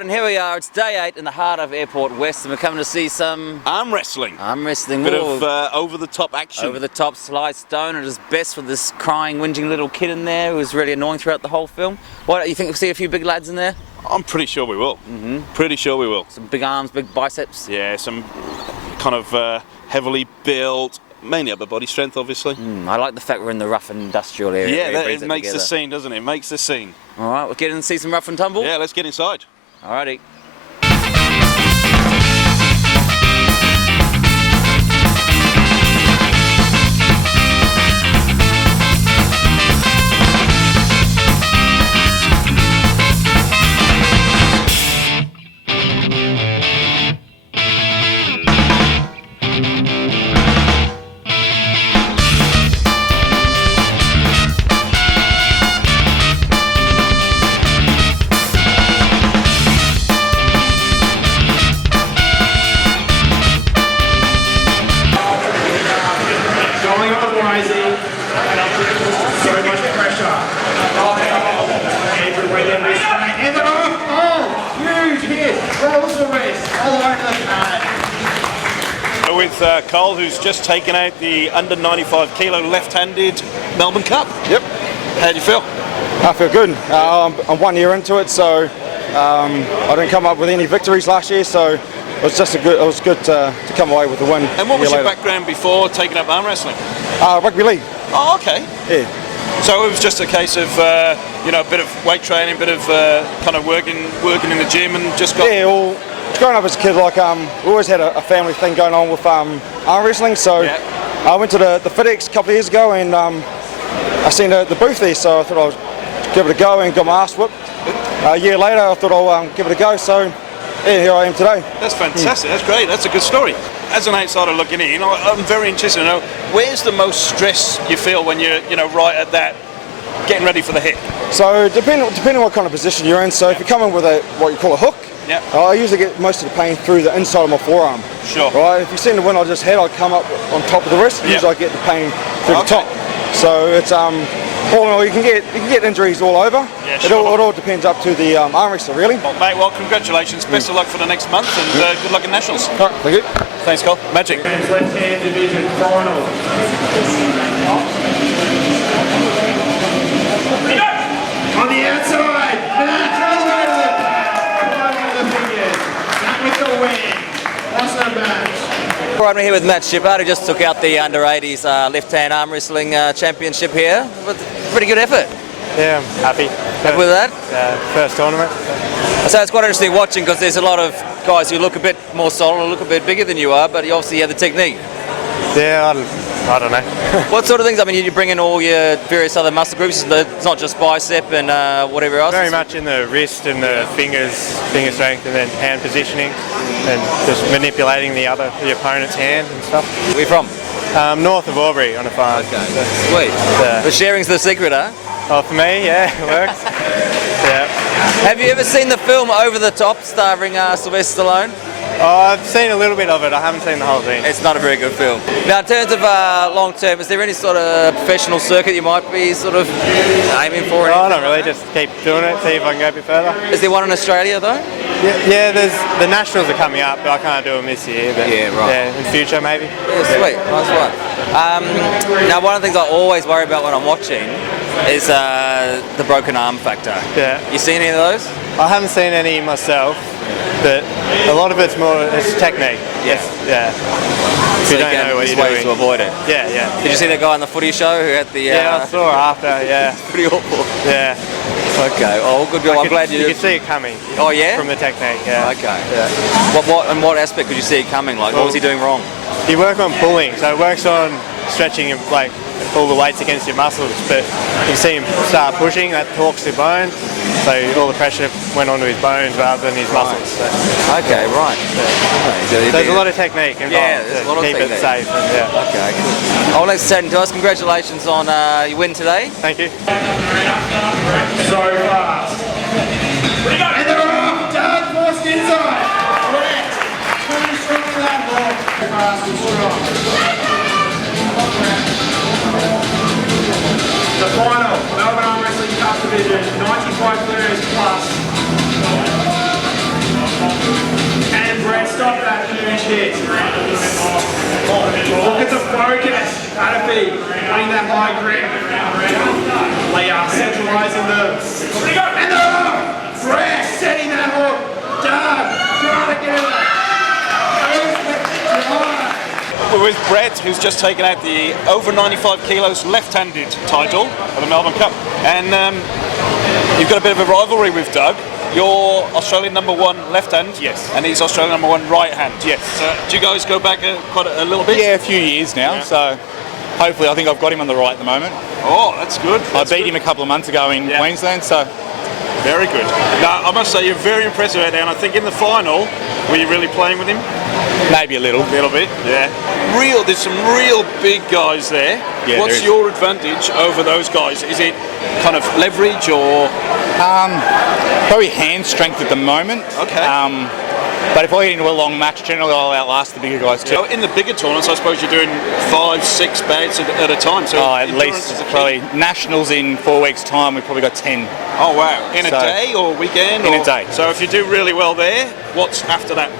Right, and here we are. It's day 8 in the heart of Airport West, and we're coming to see some arm wrestling. Arm wrestling. Bit of over-the-top action. Over-the-top. Sly Stone at his best with this crying, whinging little kid in there who was really annoying throughout the whole film. What, you think we'll see a few big lads in there? I'm pretty sure we will. Pretty sure we will. Some big arms, big biceps. Yeah, some kind of heavily built, mainly upper body strength, obviously. I like the fact we're in the rough and industrial area. Yeah, it makes the scene, doesn't it? It makes the scene. All right, we'll get in and see some rough and tumble. Yeah, let's get inside. Alrighty. So much pressure. Andrew Williams and the huge hit. Rolls the wrist all over the card. With Cole, who's just taken out the under 95 kilo left-handed Melbourne Cup. Yep. How do you feel? I feel good. I'm 1 year into it, so I didn't come up with any victories last year, so it was good to come away with the win. And what was your background before taking up arm wrestling? Rugby league. Oh, okay. Yeah. So it was just a case of a bit of weight training, a bit of kind of working in the gym, and just got. Yeah. Well, growing up as a kid, we always had a family thing going on with arm wrestling. So I went to the FitX a couple of years ago, and I seen the booth there, so I thought I'd give it a go and got my ass whipped. A year later, I thought I'll give it a go. So. Yeah, here I am today. That's fantastic. That's great. That's a good story. As an outsider looking in, I'm very interested to know where's the most stress you feel when you're, right at that, getting ready for the hit. So depending on what kind of position you're in. So if you come in with what you call a hook, I usually get most of the pain through the inside of my forearm. Sure. Right. If you see the one I just had, I'd come up on top of the wrist. Usually I get the pain through the top. So it's all in all, you can get injuries all over. Yeah, sure. It all depends up to the arm wrestler, really. Well, mate, congratulations. Best of luck for the next month, and good luck in Nationals. All right, thank you. Thanks, Cole. Magic. Left-hand division final. On the outside, Matt with the win. Awesome match. Right, we're here with Matt Shippard, who just took out the under-80s left-hand arm wrestling championship here. Pretty good effort. Yeah, I'm happy. Happy with that? First tournament. So it's quite interesting watching because there's a lot of guys who look a bit more solid, look a bit bigger than you are, but you obviously have the technique. Yeah, I don't know. What sort of things? I mean, you bring in all your various other muscle groups. It's not just bicep and whatever else. Very much in the wrist and the finger strength, and then hand positioning, and just manipulating the opponent's hand and stuff. Where are you from? North of Albury on a farm. Okay, sweet. The sharing's the secret, huh? Oh, for me, yeah, it works. Yeah. Have you ever seen the film Over the Top, starring Sylvester Stallone? Oh, I've seen a little bit of it. I haven't seen the whole thing. It's not a very good film. Now, in terms of long term, is there any sort of professional circuit you might be sort of aiming for? Oh, not really. Just keep doing it, see if I can go a bit further. Is there one in Australia though? Yeah. There's the Nationals are coming up, but I can't do them this year. But yeah, right. Yeah, in future maybe. Yeah, sweet. Nice one. Now, one of the things I always worry about when I'm watching is the broken arm factor. Yeah. You see any of those? I haven't seen any myself, but a lot of it's technique. Yes. Yeah. So you don't know what you're doing. ways to avoid it. Yeah. Did you see that guy on the footy show who had the... Yeah, I saw after, yeah. Pretty awful. Yeah. Okay, oh, good. I'm glad you could see it coming. Oh, yeah? From the technique, yeah. Okay. Yeah. In what aspect could you see it coming? Like, what was he doing wrong? He worked on pulling, so it works on stretching and like all the weights against your muscles, but you see him start pushing, that torques the bone, so all the pressure went onto his bones rather than his muscles. So, okay, right. So there's a lot of technique involved to keep it safe. Yeah. Okay, cool. Oh, let's send to us. Congratulations on your win today. Thank you. So fast. And they're off. Down, forced inside. Correct. Too strong for that ball. Fast and strong. The final, Melbourne Arm Wrestling Cup Division, 95 kilos plus. Look at the focus. Canopy, putting that high grip. Leah, centralising the... And the hook! Fresh, setting that hook. Doug, trying to get it. We're with Brett, who's just taken out the over 95 kilos left-handed title of the Melbourne Cup. And you've got a bit of a rivalry with Doug. You're Australian #1 left hand, Yes. and he's Australian #1 right hand. Yes. Do you guys go back quite a little bit? Yeah, a few years now. Yeah. So hopefully, I think I've got him on the right at the moment. Oh, that's good. I beat him a couple of months ago in Queensland. So Very good. Now, I must say, you're very impressive out there, and I think in the final, were you really playing with him? maybe a little. A little bit, yeah. There's some real big guys there. Yeah, What's your advantage over those guys? Is it kind of leverage or? Probably hand strength at the moment. Okay. But if I get into a long match, generally I'll outlast the bigger guys too. So in the bigger tournaments, I suppose you're doing 5-6 bags at a time. So At least probably nationals in 4 weeks' time. We've probably got 10. Oh wow! In a day or weekend? In a day. So if you do really well there, what's after that?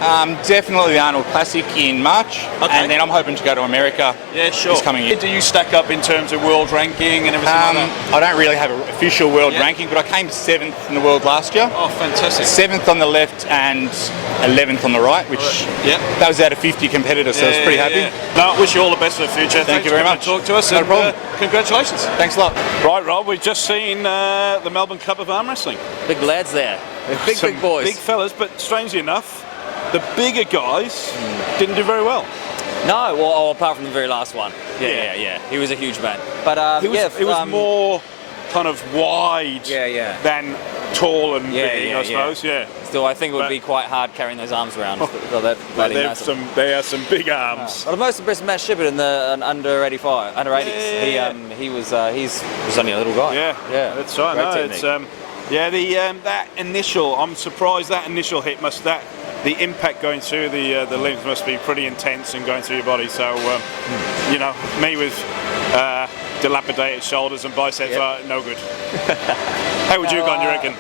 Definitely the Arnold Classic in March, and then I'm hoping to go to America. Yeah, sure. This coming year. Do you stack up in terms of world ranking and everything like that? I don't really have an official world ranking, but I came 7th in the world last year. Oh, fantastic! 7th on the left and 11th on the right, which that was out of 50 competitors, so I was pretty happy. No, wish you all the best for the future. Thank you very much. Talk to us. No problem. Congratulations. Thanks a lot. Right, Rob. We've just seen the Melbourne Cup of Arm Wrestling. Big lads there. They're Some big boys. Big fellas, but strangely enough, the bigger guys didn't do very well. No, well, apart from the very last one. Yeah. He was a huge man. But It was more kind of wide than tall and big, I suppose. Yeah. Still, I think it would be quite hard carrying those arms around. They are some big arms. Well, the most impressive Matt Shippert in the under 85, under 80s. He was only a little guy. Yeah, that's right. Great No, technique. that initial. I'm surprised that initial hit the impact going through the limbs must be pretty intense and going through your body. So me with dilapidated shoulders and biceps are no good. How would you have gone, you reckon?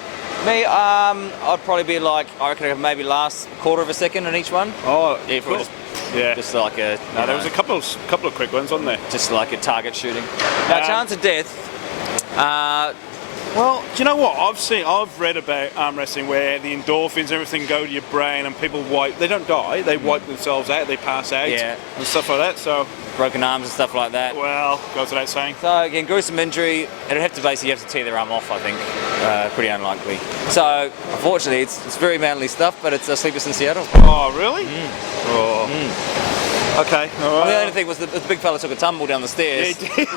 Me, I'd probably be like, I reckon maybe last quarter of a second on each one. Oh, cool. Just like a. There was a couple of quick ones, wasn't there? Just like a target shooting. Now, chance of death. Well, do you know what I've read about arm wrestling where the endorphins and everything go to your brain and people they don't die, they wipe themselves out, they pass out and stuff like that. So broken arms and stuff like that. Well, goes without saying. So again, gruesome injury. It'd have to tear their arm off, I think. Pretty unlikely. So unfortunately, it's very manly stuff, but it's Sleepless in Seattle. Oh, really? Okay. Well, the only thing was the big fella took a tumble down the stairs. Yeah, he did.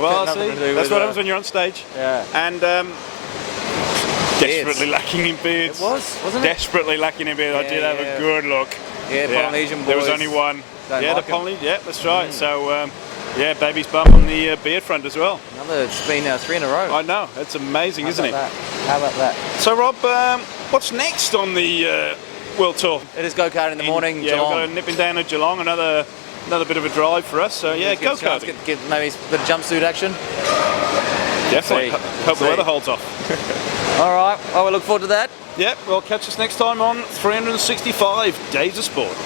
Well, see, that's what happens when you're on stage. Yeah. And desperately lacking in beards. It wasn't it? Desperately lacking in beards. I did have a good look. Yeah, Polynesian boys. There was only one. The Polynesian. Yeah, that's right. So, baby's bum on the beard front as well. It's been 3 in a row. I know. It's amazing, isn't it? How about that? So, Rob, what's next on the World Tour? It is go-karting in the morning, Yeah, Geelong. we've got nipping down to Geelong, another bit of a drive for us. So, go-karting. Get maybe a bit of jumpsuit action. Definitely. Hope the weather holds off. All right. Well, we look forward to that. Yep, well, catch us next time on 365 Days of Sport.